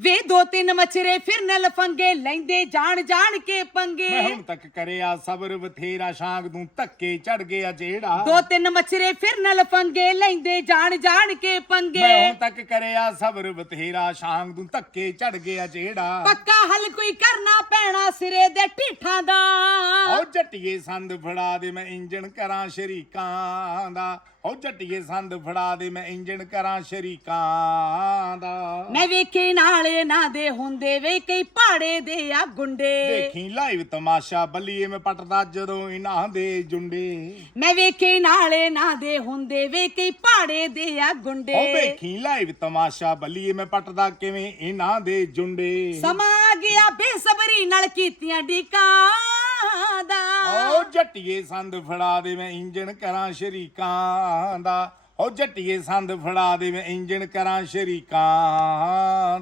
ਵੇ ਦੋ ਤਿੰਨ ਮਛਰੇ ਫਿਰਨ ਲਫੰਗੇ ਲੈਂਦੇ ਜਾਣ ਜਾਣ ਕੇ ਪੰਗੇ। ਮੈਂ ਹੁਣ ਤੱਕ ਕਰਿਆ ਸਬਰ ਬਥੇਰਾ ਸ਼ਾਂਗ ਨੂੰ ਧੱਕੇ ਚੜ ਗਿਆ ਜਿਹੜਾ ਦੋ ਤਿੰਨ ਮਛਰੇ ਫਿਰਨ ਲਫੰਗੇ ਲੈਂਦੇ ਜਾਣ ਜਾਣ ਕੇ ਪੰਗੇ। ਮੈਂ ਹੁਣ ਤੱਕ ਕਰਿਆ ਸਬਰ ਬਥੇਰਾ ਸ਼ਾਂਗ ਨੂੰ ਧੱਕੇ ਚੜ ਗਿਆ ਜਿਹੜਾ ਪੱਕਾ ਹੱਲ ਕੋਈ ਕਰਨਾ ਪੈਣਾ ਸਿਰੇ ਦੇ ਢੀਠਾਂ ਦਾ। ਓ ਜੱਟੀਏ ਸੰਦ ਫੜਾ ਦੇ ਮੈਂ ਇੰਜਣ ਕਰਾਂ ਸ਼ਰੀਕਾਂ ਦਾ। ਓ ਜੱਟੀਏ ਸੰਦ ਫੜਾ ਦੇ ਮੈਂ ਇੰਜਣ ਕਰਾਂ ਸ਼ਰੀਕਾਂ ਦਾ। ਮੈਂ ਵੇਖੇ ਨਾਲੇ ਨਾ ਦੇ ਹੁੰਦੇ ਵੇ ਕਈ ਪਹਾੜੇ ਦੇ ਆ ਗੁੰਡੇ। ਦੇਖੀ ਲਾਈਵ ਤਮਾਸ਼ਾ ਬੱਲੀਏ ਮੈਂ ਪਟਦਾ ਜਦੋਂ ਇਹਨਾਂ ਦੇ ਜੁੰਡੇ। ਮੈਂ ਵੇਖੇ ਨਾਲੇ ਨਾ ਦੇ ਹੁੰਦੇ ਵੇ ਕਈ ਪਹਾੜੇ ਦੇ ਆ ਗੁੰਡੇ। ਓ ਵੇਖੀ ਲਾਈਵ ਤਮਾਸ਼ਾ ਬੱਲੀਏ ਮੈਂ ਪਟਦਾ ਕਿਵੇਂ ਇਹਨਾਂ ਦੇ ਜੁੰਡੇ। ਸਮਾਂ ਗਿਆ ਬੇਸਬਰੀ ਨਾਲ ਕੀਤੀਆਂ ਡੀਕਾਂ ਦਾ। ਓ ਜੱਟੀਏ ਸੰਦ ਫੜਾ ਦੇ ਮੈਂ ਇੰਜਣ ਕਰਾਂ ਸ਼ਰੀਕਾਂ ਦਾ। ਉਹ ਜੱਟੀਏ ਸੰਦ ਫੜਾ ਦੇ ਮੈਂ ਇੰਜਣ ਕਰਾਂ ਸ਼ਰੀਕਾਂ